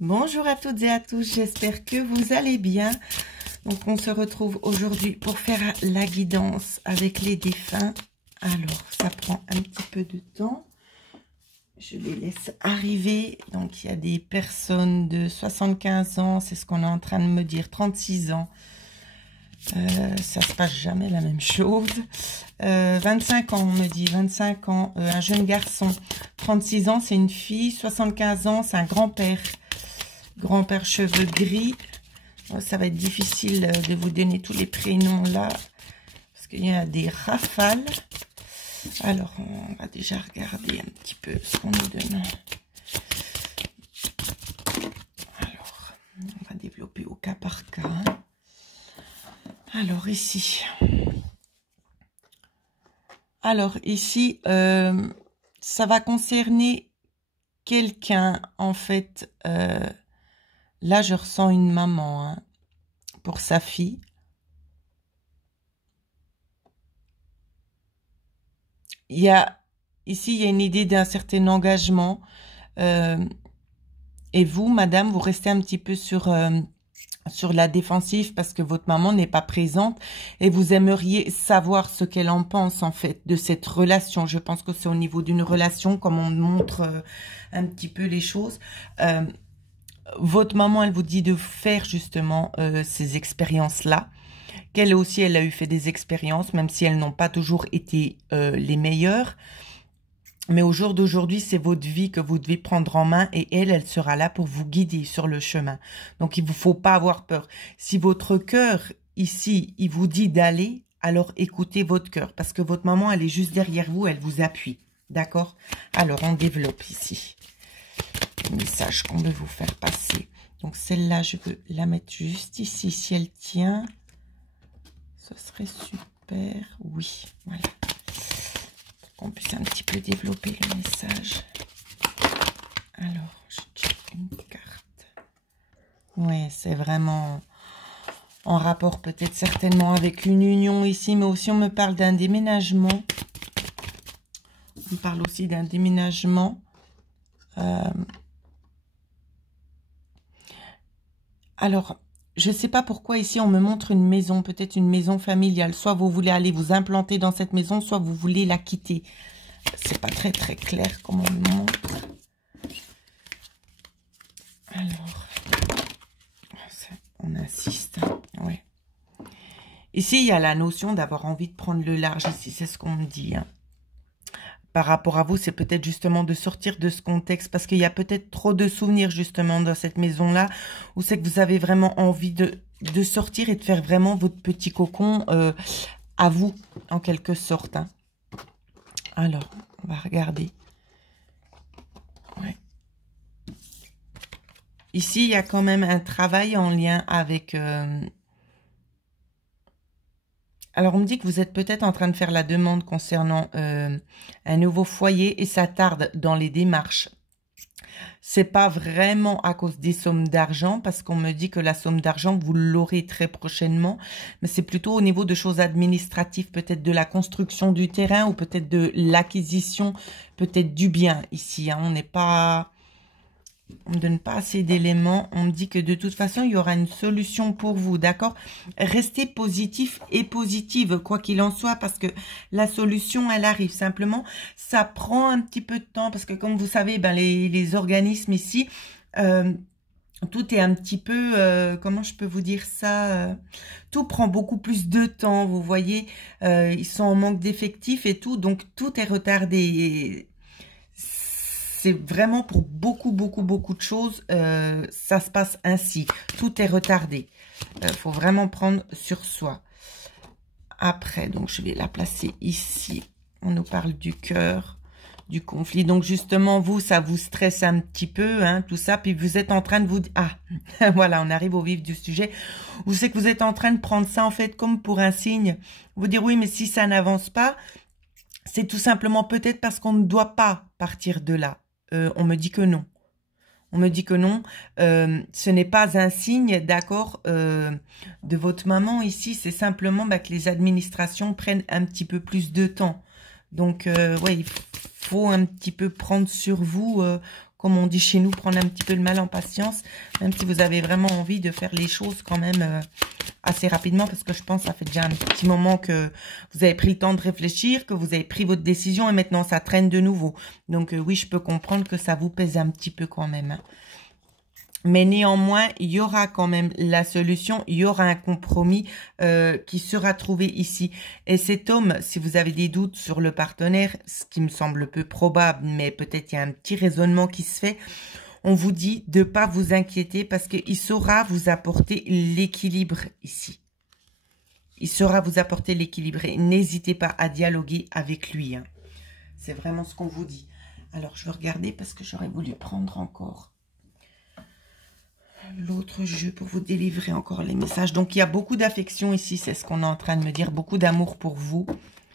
Bonjour à toutes et à tous, j'espère que vous allez bien. Donc on se retrouve aujourd'hui pour faire la guidance avec les défunts. Alors ça prend un petit peu de temps. Je les laisse arriver. Donc il y a des personnes de 75 ans, c'est ce qu'on est en train de me dire, 36 ans. Ça se passe jamais la même chose. 25 ans, on me dit, 25 ans, un jeune garçon. 36 ans, c'est une fille. 75 ans, c'est un grand-père. Grand-père cheveux gris. Ça va être difficile de vous donner tous les prénoms là, parce qu'il y a des rafales. Alors, on va déjà regarder un petit peu ce qu'on nous donne. Alors, on va développer au cas par cas. Alors, ici. Ça va concerner quelqu'un, en fait. Là, je ressens une maman pour sa fille. Ici, il y a une idée d'un certain engagement. Et vous, madame, vous restez un petit peu sur la défensive parce que votre maman n'est pas présente et vous aimeriez savoir ce qu'elle en pense, en fait, de cette relation. Je pense que c'est au niveau d'une relation, comme on montre un petit peu les choses. Votre maman, elle vous dit de faire justement ces expériences-là. Qu'elle aussi, elle a eu fait des expériences, même si elles n'ont pas toujours été les meilleures. Mais au jour d'aujourd'hui, c'est votre vie que vous devez prendre en main et elle sera là pour vous guider sur le chemin. Donc, il ne vous faut pas avoir peur. Si votre cœur, ici, il vous dit d'aller, alors écoutez votre cœur. Parce que votre maman, elle est juste derrière vous, elle vous appuie. D'accord? Alors, on développe ici le message qu'on veut vous faire passer. Donc, celle-là, je veux la mettre juste ici. Si elle tient, ce serait super. Oui, voilà. On puisse un petit peu développer le message. Alors, je check une carte. Ouais, c'est vraiment en rapport peut-être certainement avec une union ici, mais aussi on me parle d'un déménagement. On parle aussi d'un déménagement. Alors, je ne sais pas pourquoi ici on me montre une maison, peut-être une maison familiale. Soit vous voulez aller vous implanter dans cette maison, soit vous voulez la quitter. C'est pas très très clair comme on me montre. Alors, on insiste. Ouais. Ici, il y a la notion d'avoir envie de prendre le large. Ici, c'est ce qu'on me dit. Par rapport à vous, c'est peut-être justement de sortir de ce contexte parce qu'il y a peut-être trop de souvenirs justement dans cette maison-là où c'est que vous avez vraiment envie de sortir et de faire vraiment votre petit cocon à vous, en quelque sorte. Alors, on va regarder. Ouais. Ici, il y a quand même un travail en lien avec... Alors, on me dit que vous êtes peut-être en train de faire la demande concernant un nouveau foyer et ça tarde dans les démarches. C'est pas vraiment à cause des sommes d'argent parce qu'on me dit que la somme d'argent, vous l'aurez très prochainement. Mais c'est plutôt au niveau de choses administratives, peut-être de la construction du terrain ou peut-être de l'acquisition, peut-être du bien ici. On n'est pas... On ne donne pas assez d'éléments. On me dit que de toute façon, il y aura une solution pour vous, d'accord? Restez positif et positive, quoi qu'il en soit, parce que la solution, elle arrive. Simplement, ça prend un petit peu de temps, parce que comme vous savez, ben, les organismes ici, tout est un petit peu, comment je peux vous dire ça, tout prend beaucoup plus de temps, vous voyez, ils sont en manque d'effectifs et tout, donc tout est retardé. C'est vraiment pour beaucoup de choses, ça se passe ainsi. Tout est retardé. Faut vraiment prendre sur soi. Après, donc je vais la placer ici. On nous parle du cœur, du conflit. Donc justement, vous, ça vous stresse un petit peu, tout ça. Puis vous êtes en train de vous... Ah, voilà, on arrive au vif du sujet. Vous savez que vous êtes en train de prendre ça, en fait, comme pour un signe. Vous dire, oui, mais si ça n'avance pas, c'est tout simplement peut-être parce qu'on ne doit pas partir de là. On me dit que non. On me dit que non. Ce n'est pas un signe, d'accord, de votre maman ici. C'est simplement que les administrations prennent un petit peu plus de temps. Donc, ouais, il faut un petit peu prendre sur vous comme on dit chez nous, prendre un petit peu le mal en patience, même si vous avez vraiment envie de faire les choses quand même assez rapidement, parce que je pense que ça fait déjà un petit moment que vous avez pris le temps de réfléchir, que vous avez pris votre décision et maintenant ça traîne de nouveau. Donc oui, je peux comprendre que ça vous pèse un petit peu quand même. Mais néanmoins, il y aura quand même la solution, il y aura un compromis qui sera trouvé ici. Et cet homme, si vous avez des doutes sur le partenaire, ce qui me semble peu probable, mais peut-être il y a un petit raisonnement qui se fait, on vous dit de ne pas vous inquiéter parce qu'il saura vous apporter l'équilibre ici. Il saura vous apporter l'équilibre et n'hésitez pas à dialoguer avec lui. Hein. C'est vraiment ce qu'on vous dit. Alors, je vais regarder parce que j'aurais voulu prendre encore l'autre jeu pour vous délivrer encore les messages. Donc, il y a beaucoup d'affection ici, c'est ce qu'on est en train de me dire. Beaucoup d'amour pour vous.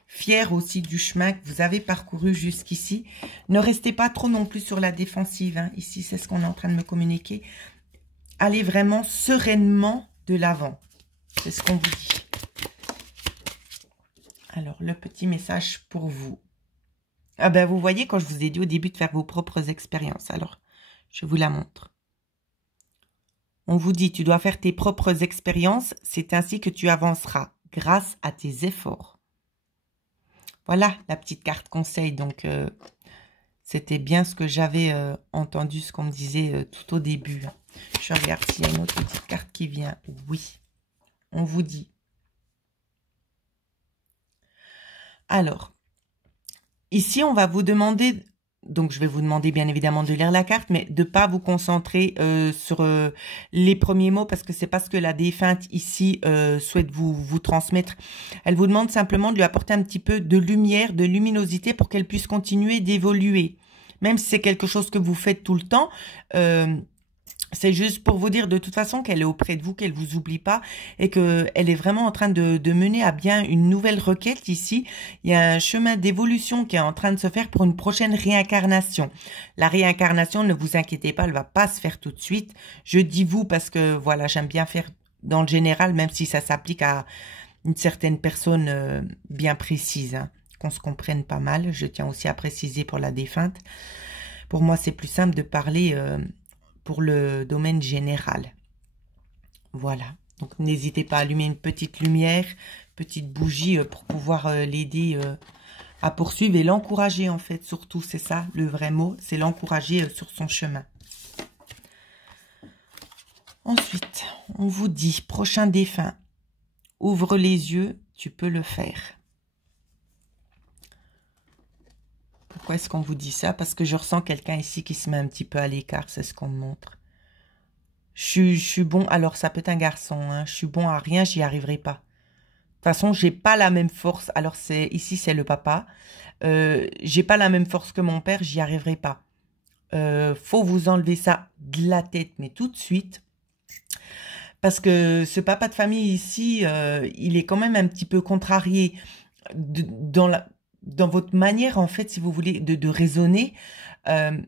Fier aussi du chemin que vous avez parcouru jusqu'ici. Ne restez pas trop non plus sur la défensive. Hein. Ici, c'est ce qu'on est en train de me communiquer. Allez vraiment sereinement de l'avant. C'est ce qu'on vous dit. Alors, le petit message pour vous. Ah ben, vous voyez, quand je vous ai dit au début de faire vos propres expériences. Alors, je vous la montre. On vous dit, tu dois faire tes propres expériences, c'est ainsi que tu avanceras, grâce à tes efforts. Voilà la petite carte conseil, donc c'était bien ce que j'avais entendu, ce qu'on me disait tout au début. Je regarde s'il y a une autre petite carte qui vient. Oui, on vous dit. Alors, ici on va vous demander... Donc, je vais vous demander bien évidemment de lire la carte, mais de ne pas vous concentrer sur les premiers mots parce que c'est pas ce que la défunte ici souhaite vous transmettre. Elle vous demande simplement de lui apporter un petit peu de lumière, de luminosité pour qu'elle puisse continuer d'évoluer. Même si c'est quelque chose que vous faites tout le temps, c'est juste pour vous dire de toute façon qu'elle est auprès de vous, qu'elle vous oublie pas et qu'elle est vraiment en train de mener à bien une nouvelle requête ici. Il y a un chemin d'évolution qui est en train de se faire pour une prochaine réincarnation. La réincarnation, ne vous inquiétez pas, elle va pas se faire tout de suite. Je dis vous parce que voilà, j'aime bien faire dans le général, même si ça s'applique à une certaine personne bien précise, hein, qu'on se comprenne pas mal. Je tiens aussi à préciser pour la défunte. Pour moi, c'est plus simple de parler... pour le domaine général. Voilà. Donc, n'hésitez pas à allumer une petite lumière, petite bougie pour pouvoir l'aider à poursuivre et l'encourager, en fait, surtout. C'est ça, le vrai mot. C'est l'encourager sur son chemin. Ensuite, on vous dit, prochain défunt, ouvre les yeux, tu peux le faire. Pourquoi est-ce qu'on vous dit ça? Parce que je ressens quelqu'un ici qui se met un petit peu à l'écart, c'est ce qu'on me montre. Je suis bon, alors ça peut être un garçon, hein, je suis bon à rien, j'y arriverai pas. De toute façon, j'ai pas la même force, alors ici c'est le papa, j'ai pas la même force que mon père, j'y arriverai pas. Faut vous enlever ça de la tête, mais tout de suite. Parce que ce papa de famille ici, il est quand même un petit peu contrarié dans votre manière, en fait, si vous voulez, de raisonner.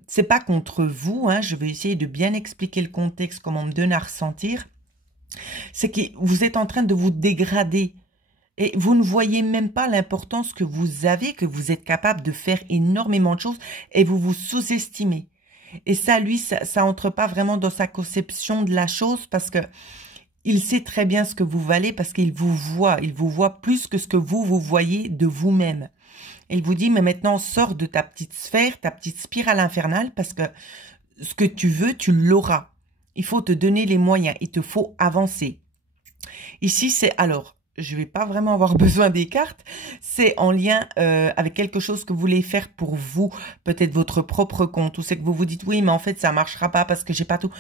C'est pas contre vous, hein, je vais essayer de bien expliquer le contexte, comment on me donne à ressentir. C'est que vous êtes en train de vous dégrader. Et vous ne voyez même pas l'importance que vous avez, que vous êtes capable de faire énormément de choses et vous vous sous-estimez. Et ça, lui, ça entre pas vraiment dans sa conception de la chose parce que il sait très bien ce que vous valez parce qu'il vous voit plus que ce que vous voyez de vous-même. Il vous dit, mais maintenant, sors de ta petite sphère, ta petite spirale infernale, parce que ce que tu veux, tu l'auras. Il faut te donner les moyens, il te faut avancer. Ici, c'est alors, je ne vais pas vraiment avoir besoin des cartes, c'est en lien avec quelque chose que vous voulez faire pour vous, peut-être votre propre compte, ou c'est que vous vous dites, oui, mais en fait, ça ne marchera pas parce que j'ai pas tout.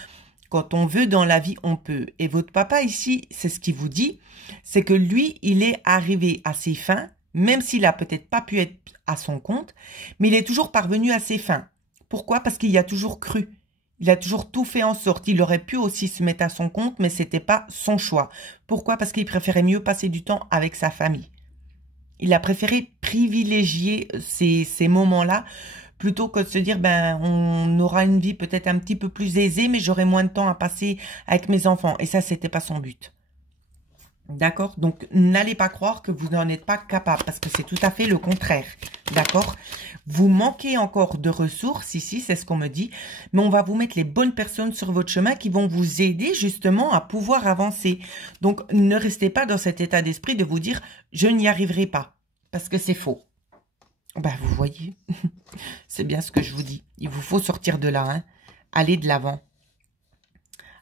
Quand on veut dans la vie, on peut. Et votre papa ici, c'est ce qu'il vous dit, c'est que lui, il est arrivé à ses fins, même s'il a peut-être pas pu être à son compte, mais il est toujours parvenu à ses fins. Pourquoi? Parce qu'il y a toujours cru. Il a toujours tout fait en sorte. Il aurait pu aussi se mettre à son compte, mais c'était pas son choix. Pourquoi? Parce qu'il préférait mieux passer du temps avec sa famille. Il a préféré privilégier ces moments-là plutôt que de se dire, ben, on aura une vie peut-être un petit peu plus aisée, mais j'aurai moins de temps à passer avec mes enfants. Et ça, c'était pas son but. D'accord? Donc, n'allez pas croire que vous n'en êtes pas capable, parce que c'est tout à fait le contraire. D'accord? Vous manquez encore de ressources, ici, c'est ce qu'on me dit, mais on va vous mettre les bonnes personnes sur votre chemin qui vont vous aider justement à pouvoir avancer. Donc, ne restez pas dans cet état d'esprit de vous dire « je n'y arriverai pas », parce que c'est faux. Ben, vous voyez, c'est bien ce que je vous dis. Il vous faut sortir de là, hein. Allez de l'avant.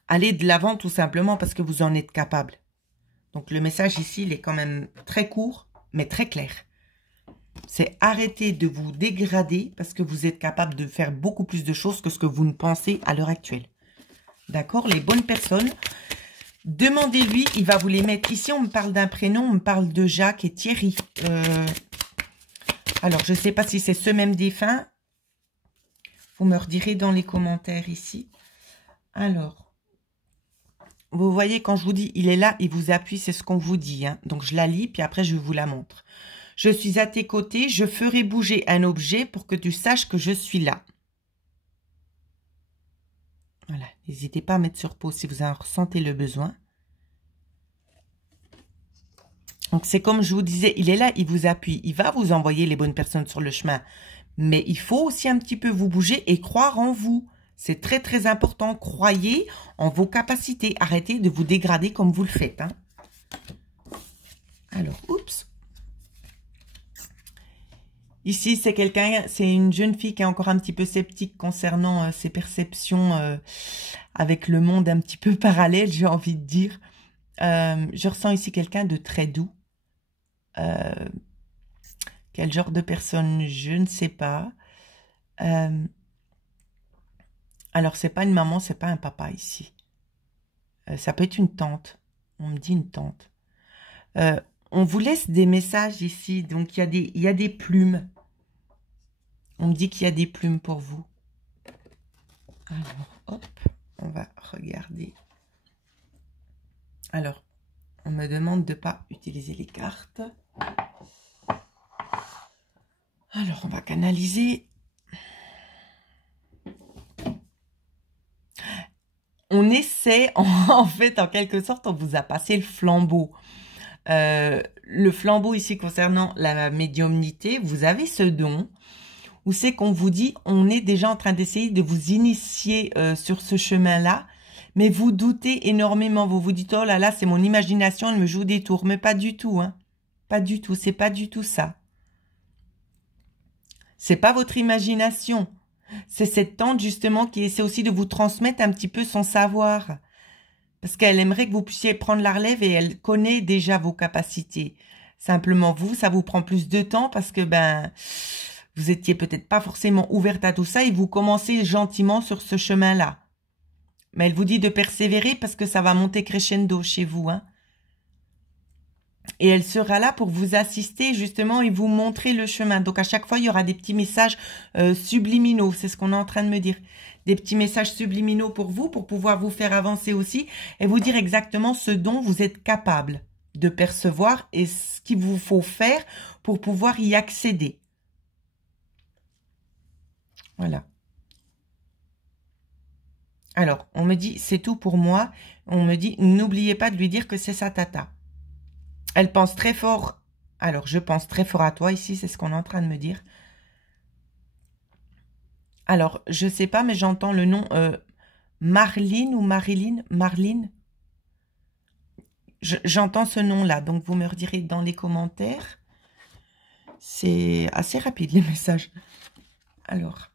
Allez de l'avant tout simplement parce que vous en êtes capable. Donc, le message ici, il est quand même très court, mais très clair. C'est arrêter de vous dégrader parce que vous êtes capable de faire beaucoup plus de choses que ce que vous ne pensez à l'heure actuelle. D'accord? Les bonnes personnes, demandez-lui, il va vous les mettre. Ici, on me parle d'un prénom, on me parle de Jacques et Thierry. Alors, je ne sais pas si c'est ce même défunt. Vous me redirez dans les commentaires ici. Alors. Vous voyez, quand je vous dis, il est là, il vous appuie, c'est ce qu'on vous dit. Hein. Donc, je la lis, puis après, je vous la montre. Je suis à tes côtés, je ferai bouger un objet pour que tu saches que je suis là. Voilà, n'hésitez pas à mettre sur pause si vous en ressentez le besoin. Donc, c'est comme je vous disais, il est là, il vous appuie. Il va vous envoyer les bonnes personnes sur le chemin. Mais il faut aussi un petit peu vous bouger et croire en vous. C'est très, très important. Croyez en vos capacités. Arrêtez de vous dégrader comme vous le faites. Hein. Alors, oups. Ici, c'est quelqu'un, c'est une jeune fille qui est encore un petit peu sceptique concernant ses perceptions avec le monde un petit peu parallèle, j'ai envie de dire. Je ressens ici quelqu'un de très doux. Quel genre de personne? Je ne sais pas. Alors, c'est pas une maman, c'est pas un papa ici. Ça peut être une tante. On me dit une tante. On vous laisse des messages ici. Donc, il y a des plumes. On me dit qu'il y a des plumes pour vous. Alors, hop, on va regarder. Alors, on me demande de ne pas utiliser les cartes. Alors, on va canaliser. On essaie, en fait, en quelque sorte, on vous a passé le flambeau. Le flambeau ici concernant la médiumnité, vous avez ce don où c'est qu'on vous dit, on est déjà en train d'essayer de vous initier sur ce chemin-là, mais vous doutez énormément, vous vous dites, oh là là, c'est mon imagination, elle me joue des tours, mais pas du tout, hein. Pas du tout, c'est pas du tout ça. C'est pas votre imagination. C'est cette tante justement qui essaie aussi de vous transmettre un petit peu son savoir. Parce qu'elle aimerait que vous puissiez prendre la relève et elle connaît déjà vos capacités. Simplement vous, ça vous prend plus de temps parce que ben vous étiez peut-être pas forcément ouverte à tout ça et vous commencez gentiment sur ce chemin-là. Mais elle vous dit de persévérer parce que ça va monter crescendo chez vous, hein. Et elle sera là pour vous assister justement et vous montrer le chemin. Donc à chaque fois, il y aura des petits messages subliminaux. C'est ce qu'on est en train de me dire. Des petits messages subliminaux pour vous, pour pouvoir vous faire avancer aussi et vous dire exactement ce dont vous êtes capable de percevoir et ce qu'il vous faut faire pour pouvoir y accéder. Voilà. Alors, on me dit, c'est tout pour moi. On me dit, n'oubliez pas de lui dire que c'est sa tata. Elle pense très fort. Alors, je pense très fort à toi ici, c'est ce qu'on est en train de me dire. Alors, je sais pas, mais j'entends le nom Marlene ou Marilyn. Marlene. J'entends ce nom-là, donc vous me redirez dans les commentaires. C'est assez rapide, les messages. Alors,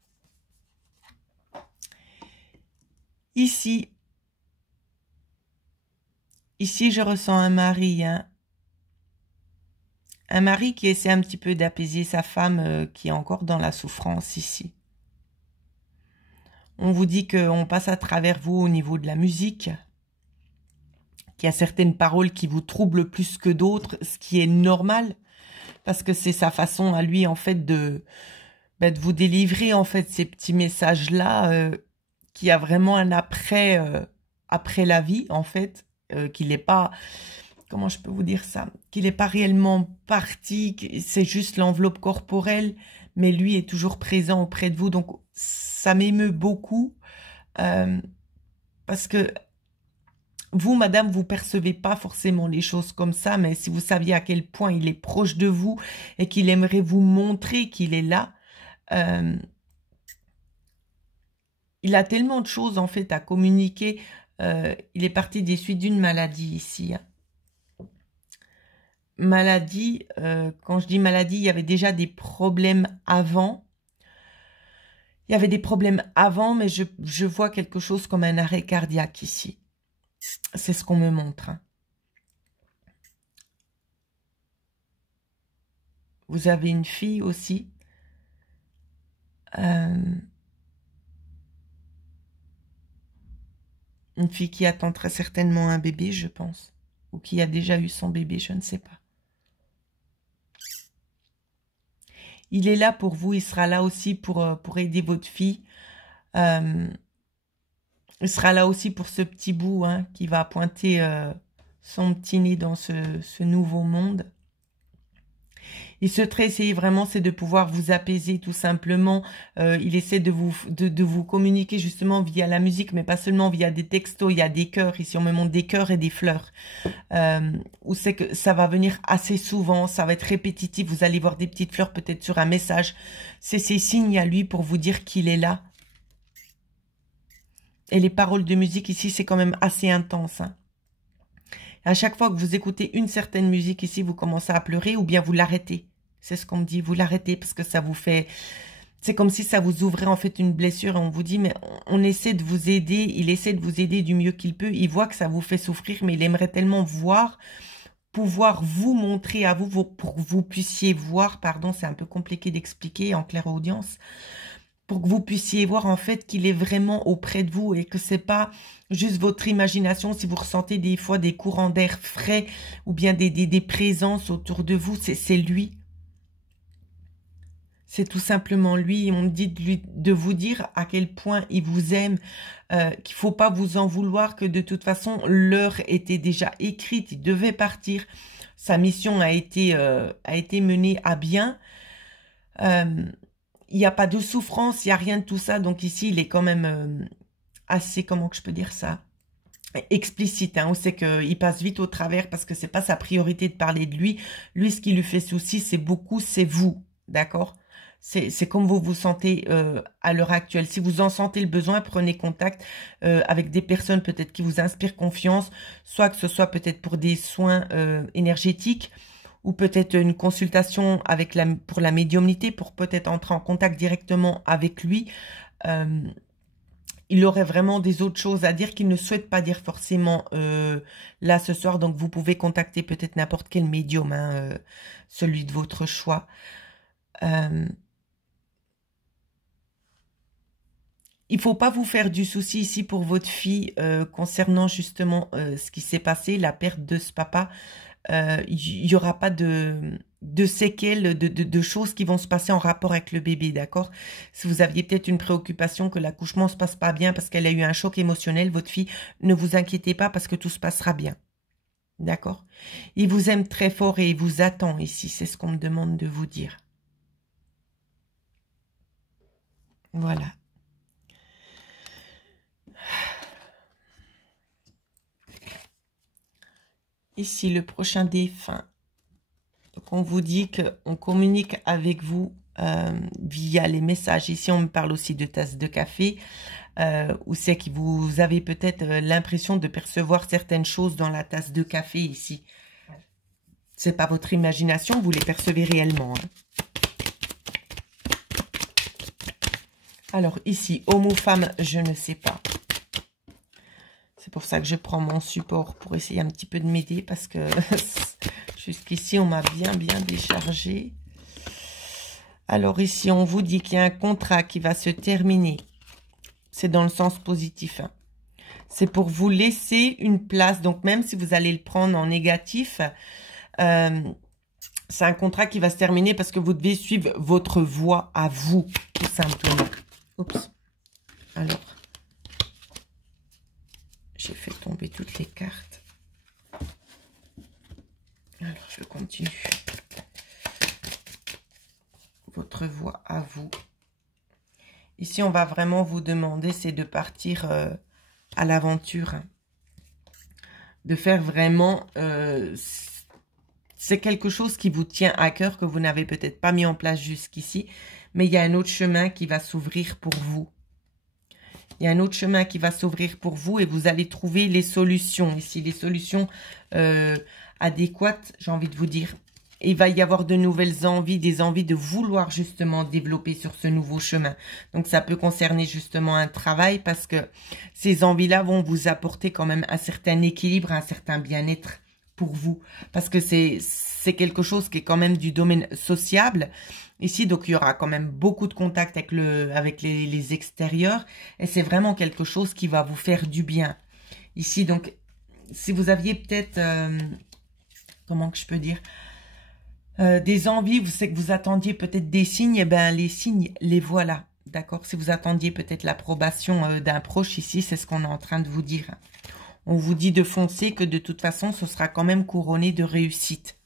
ici, je ressens un mari, hein. Un mari qui essaie un petit peu d'apaiser sa femme qui est encore dans la souffrance ici. On vous dit qu'on passe à travers vous au niveau de la musique, qu'il y a certaines paroles qui vous troublent plus que d'autres, ce qui est normal, parce que c'est sa façon à lui, en fait, de vous délivrer, en fait, ces petits messages-là, qui a vraiment un après, après la vie, en fait, qu'il n'est pas... Comment je peux vous dire ça? Qu'il n'est pas réellement parti, c'est juste l'enveloppe corporelle, mais lui est toujours présent auprès de vous. Donc, ça m'émeut beaucoup parce que vous, madame, vous percevez pas forcément les choses comme ça, mais si vous saviez à quel point il est proche de vous et qu'il aimerait vous montrer qu'il est là, il a tellement de choses en fait à communiquer. Il est parti des suites d'une maladie ici. Hein. Maladie, quand je dis maladie, il y avait déjà des problèmes avant. Il y avait des problèmes avant, mais je vois quelque chose comme un arrêt cardiaque ici. C'est ce qu'on me montre. Hein. Vous avez une fille aussi. Une fille qui attend très certainement un bébé, je pense. Ou qui a déjà eu son bébé, je ne sais pas. Il est là pour vous, il sera là aussi pour aider votre fille. Il sera là aussi pour ce petit bout hein, qui va pointer son petit nez dans ce nouveau monde. Il souhaiterait essayer vraiment, c'est de pouvoir vous apaiser tout simplement. Il essaie de vous communiquer justement via la musique, mais pas seulement via des textos. Il y a des cœurs, ici on me montre des cœurs et des fleurs. Où c'est que ça va venir assez souvent, ça va être répétitif. Vous allez voir des petites fleurs peut-être sur un message. C'est ces signes à lui pour vous dire qu'il est là. Et les paroles de musique ici, c'est quand même assez intense. Hein. À chaque fois que vous écoutez une certaine musique ici, vous commencez à pleurer ou bien vous l'arrêtez. C'est ce qu'on me dit, vous l'arrêtez parce que ça vous fait... C'est comme si ça vous ouvrait en fait une blessure et on vous dit, mais on essaie de vous aider, il essaie de vous aider du mieux qu'il peut. Il voit que ça vous fait souffrir, mais il aimerait tellement pouvoir vous montrer à vous, pour que vous puissiez voir, pardon, c'est un peu compliqué d'expliquer en claire audience, pour que vous puissiez voir en fait qu'il est vraiment auprès de vous et que c'est pas juste votre imagination. Si vous ressentez des fois des courants d'air frais ou bien des présences autour de vous, c'est lui. C'est tout simplement lui. On me dit de vous dire à quel point il vous aime, qu'il faut pas vous en vouloir, que de toute façon, l'heure était déjà écrite, il devait partir. Sa mission a été menée à bien. Il n'y a pas de souffrance, il n'y a rien de tout ça. Donc ici, il est quand même assez, comment que je peux dire ça, explicite. Hein. On sait qu'il passe vite au travers parce que c'est pas sa priorité de parler de lui. Lui, ce qui lui fait souci, c'est vous. D'accord ? C'est comme vous vous sentez à l'heure actuelle. Si vous en sentez le besoin, prenez contact avec des personnes peut-être qui vous inspirent confiance, soit que ce soit peut-être pour des soins énergétiques ou peut-être une consultation avec pour la médiumnité, pour peut-être entrer en contact directement avec lui. Il aurait vraiment des autres choses à dire qu'il ne souhaite pas dire forcément là ce soir. Donc vous pouvez contacter peut-être n'importe quel médium, hein, celui de votre choix. Il ne faut pas vous faire du souci ici pour votre fille concernant justement ce qui s'est passé, la perte de ce papa. Il n'y aura pas de séquelles, de choses qui vont se passer en rapport avec le bébé, d'accord? Si vous aviez peut-être une préoccupation que l'accouchement se passe pas bien parce qu'elle a eu un choc émotionnel, votre fille, ne vous inquiétez pas parce que tout se passera bien. D'accord? Il vous aime très fort et il vous attend ici, c'est ce qu'on me demande de vous dire. Voilà. Ici, le prochain défunt. Donc, on vous dit qu'on communique avec vous via les messages. Ici, on me parle aussi de tasses de café, où c'est que vous avez peut-être l'impression de percevoir certaines choses dans la tasse de café ici. C'est pas votre imagination, vous les percevez réellement. Hein. Alors, ici, homme ou femme, je ne sais pas. C'est pour ça que je prends mon support pour essayer un petit peu de m'aider parce que jusqu'ici, on m'a bien déchargé. Alors ici, on vous dit qu'il y a un contrat qui va se terminer. C'est dans le sens positif. Hein. C'est pour vous laisser une place. Donc, même si vous allez le prendre en négatif, c'est un contrat qui va se terminer parce que vous devez suivre votre voie à vous, tout simplement. Oups. Alors. J'ai fait tomber toutes les cartes. Alors, je continue. Votre voix à vous. Ici, on va vraiment vous demander, c'est de partir à l'aventure. Hein. de faire vraiment... c'est quelque chose qui vous tient à cœur, que vous n'avez peut-être pas mis en place jusqu'ici, mais il y a un autre chemin qui va s'ouvrir pour vous. Il y a un autre chemin qui va s'ouvrir pour vous et vous allez trouver les solutions ici, les solutions adéquates, j'ai envie de vous dire. Il va y avoir de nouvelles envies, des envies de vouloir justement développer sur ce nouveau chemin. Donc, ça peut concerner justement un travail parce que ces envies-là vont vous apporter quand même un certain équilibre, un certain bien-être pour vous. Parce que c'est quelque chose qui est quand même du domaine sociable. Ici, donc, il y aura quand même beaucoup de contact avec les extérieurs. Et c'est vraiment quelque chose qui va vous faire du bien. Ici, donc, si vous aviez peut-être... comment que je peux dire des envies, vous savez que vous attendiez peut-être des signes, et bien les signes, les voilà, d'accord? Si vous attendiez peut-être l'approbation d'un proche ici, c'est ce qu'on est en train de vous dire. On vous dit de foncer, que de toute façon, ce sera quand même couronné de réussite.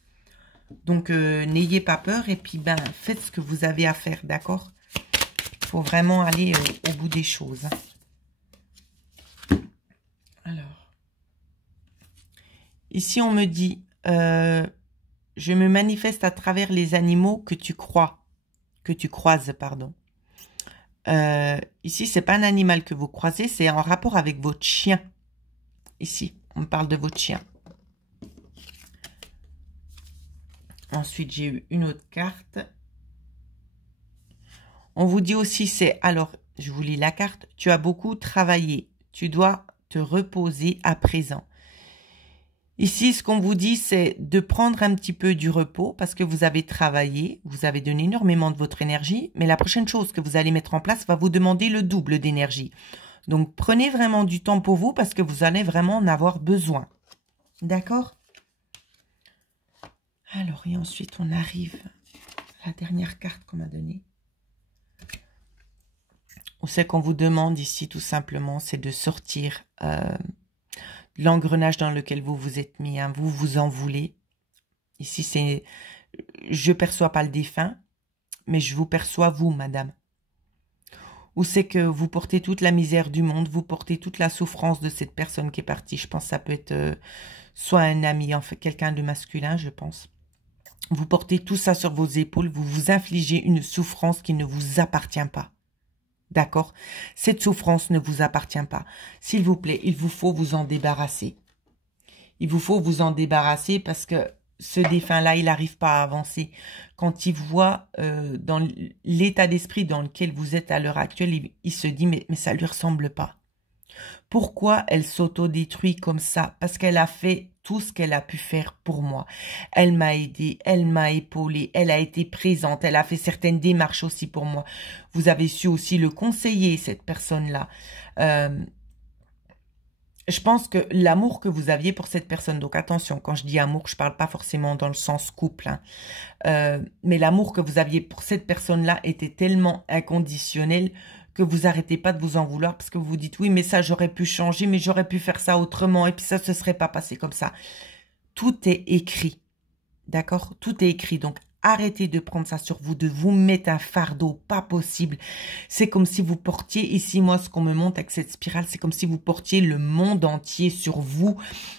Donc, n'ayez pas peur et puis, ben, faites ce que vous avez à faire, d'accord? Il faut vraiment aller au bout des choses. Alors, ici, on me dit... je me manifeste à travers les animaux que tu croises, pardon. Ici, c'est pas un animal que vous croisez, c'est en rapport avec votre chien. Ici, on parle de votre chien. Ensuite, j'ai eu une autre carte. On vous dit aussi, c'est... Alors, je vous lis la carte. Tu as beaucoup travaillé. Tu dois te reposer à présent. Ici, ce qu'on vous dit, c'est de prendre un petit peu du repos parce que vous avez travaillé, vous avez donné énormément de votre énergie, mais la prochaine chose que vous allez mettre en place va vous demander le double d'énergie. Donc, prenez vraiment du temps pour vous parce que vous allez vraiment en avoir besoin. D'accord? Alors, et ensuite, on arrive à la dernière carte qu'on m'a donnée. Ce qu'on vous demande ici, tout simplement, c'est de sortir... l'engrenage dans lequel vous vous êtes mis, hein, vous vous en voulez. Ici, c'est... Je perçois pas le défunt, mais je vous perçois vous, madame. Ou c'est que vous portez toute la misère du monde, vous portez toute la souffrance de cette personne qui est partie. Je pense que ça peut être soit un ami, en fait, quelqu'un de masculin, je pense. Vous portez tout ça sur vos épaules, vous vous infligez une souffrance qui ne vous appartient pas. D'accord? Cette souffrance ne vous appartient pas. S'il vous plaît, il vous faut vous en débarrasser. Il vous faut vous en débarrasser parce que ce défunt-là, il n'arrive pas à avancer. Quand il voit dans l'état d'esprit dans lequel vous êtes à l'heure actuelle, il se dit mais ça ne lui ressemble pas. Pourquoi elle s'autodétruit comme ça? Parce qu'elle a fait tout ce qu'elle a pu faire pour moi. Elle m'a aidé, elle m'a épaulé, elle a été présente, elle a fait certaines démarches aussi pour moi. Vous avez su aussi le conseiller, cette personne-là. Je pense que l'amour que vous aviez pour cette personne, donc attention, quand je dis amour, je parle pas forcément dans le sens couple, hein, mais l'amour que vous aviez pour cette personne-là était tellement inconditionnel que vous arrêtez pas de vous en vouloir parce que vous vous dites oui, mais ça j'aurais pu changer, mais j'aurais pu faire ça autrement et puis ça se serait pas passé comme ça. Tout est écrit, d'accord? Tout est écrit, donc arrêtez de prendre ça sur vous, de vous mettre un fardeau, pas possible. C'est comme si vous portiez, ici moi ce qu'on me montre avec cette spirale, c'est comme si vous portiez le monde entier sur vous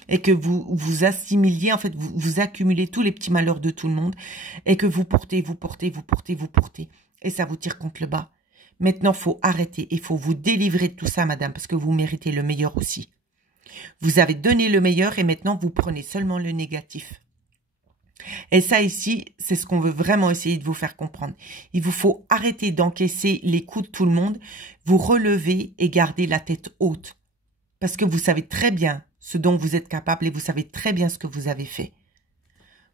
et que vous assimiliez, en fait vous accumulez tous les petits malheurs de tout le monde et que vous portez. Et ça vous tire contre le bas. Maintenant, il faut arrêter, il faut vous délivrer de tout ça, madame, parce que vous méritez le meilleur aussi. Vous avez donné le meilleur et maintenant, vous prenez seulement le négatif. Et ça ici, c'est ce qu'on veut vraiment essayer de vous faire comprendre. Il vous faut arrêter d'encaisser les coups de tout le monde, vous relever et garder la tête haute. Parce que vous savez très bien ce dont vous êtes capable et vous savez très bien ce que vous avez fait.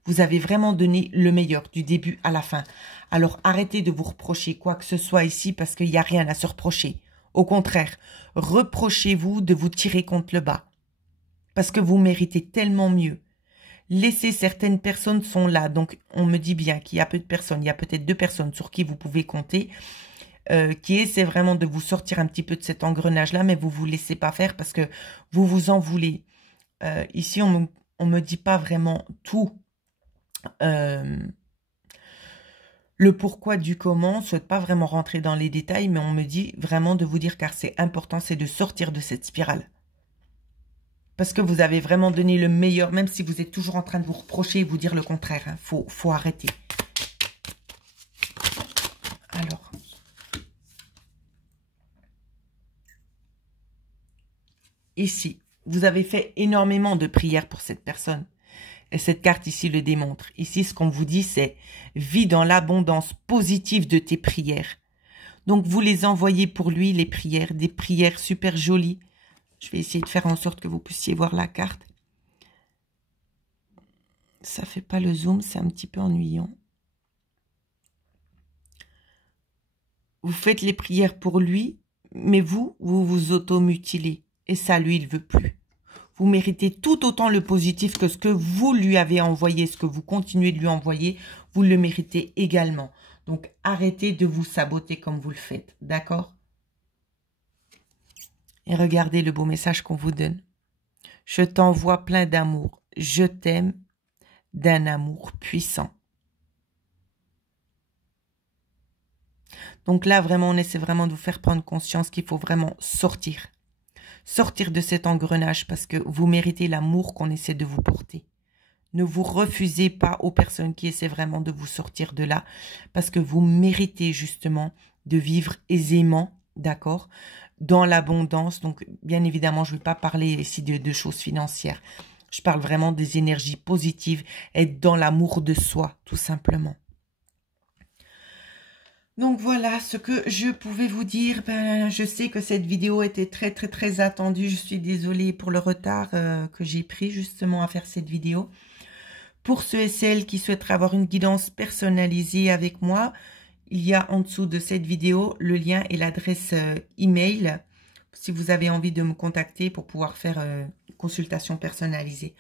Vous avez vraiment donné le meilleur du début à la fin. Alors arrêtez de vous reprocher quoi que ce soit ici parce qu'il n'y a rien à se reprocher. Au contraire, reprochez-vous de vous tirer contre le bas. Parce que vous méritez tellement mieux. Laissez certaines personnes sont là. Donc on me dit bien qu'il y a peu de personnes. Il y a peut-être 2 personnes sur qui vous pouvez compter. Qui essaient vraiment de vous sortir un petit peu de cet engrenage-là. Mais vous ne vous laissez pas faire parce que vous vous en voulez. Ici on me dit pas vraiment tout. Le pourquoi du comment, je ne souhaite pas vraiment rentrer dans les détails, mais on me dit vraiment de vous dire, car c'est important, c'est de sortir de cette spirale. Parce que vous avez vraiment donné le meilleur, même si vous êtes toujours en train de vous reprocher et vous dire le contraire. Hein. Faut arrêter. Alors. Ici, vous avez fait énormément de prières pour cette personne. Et cette carte ici le démontre. Ici, ce qu'on vous dit, c'est « Vis dans l'abondance positive de tes prières ». Donc, vous les envoyez pour lui, les prières, des prières super jolies. Je vais essayer de faire en sorte que vous puissiez voir la carte. Ça fait pas le zoom, c'est un petit peu ennuyant. Vous faites les prières pour lui, mais vous vous automutilez. Et ça, lui, il veut plus. Vous méritez tout autant le positif que ce que vous lui avez envoyé, ce que vous continuez de lui envoyer, vous le méritez également. Donc, arrêtez de vous saboter comme vous le faites, d'accord? Et regardez le beau message qu'on vous donne. Je t'envoie plein d'amour. Je t'aime d'un amour puissant. Donc là, vraiment, on essaie vraiment de vous faire prendre conscience qu'il faut vraiment sortir. Sortir de cet engrenage parce que vous méritez l'amour qu'on essaie de vous porter. Ne vous refusez pas aux personnes qui essaient vraiment de vous sortir de là parce que vous méritez justement de vivre aisément, d'accord, dans l'abondance. Donc, bien évidemment, je ne vais pas parler ici de choses financières. Je parle vraiment des énergies positives, être dans l'amour de soi, tout simplement. Donc voilà ce que je pouvais vous dire. Je sais que cette vidéo était très attendue. Je suis désolée pour le retard que j'ai pris justement à faire cette vidéo. Pour ceux et celles qui souhaiteraient avoir une guidance personnalisée avec moi, il y a en dessous de cette vidéo le lien et l'adresse email si vous avez envie de me contacter pour pouvoir faire une consultation personnalisée.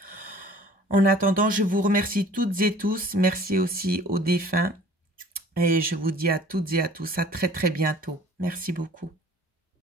En attendant, je vous remercie toutes et tous. Merci aussi aux défunts. Et je vous dis à toutes et à tous à très bientôt. Merci beaucoup.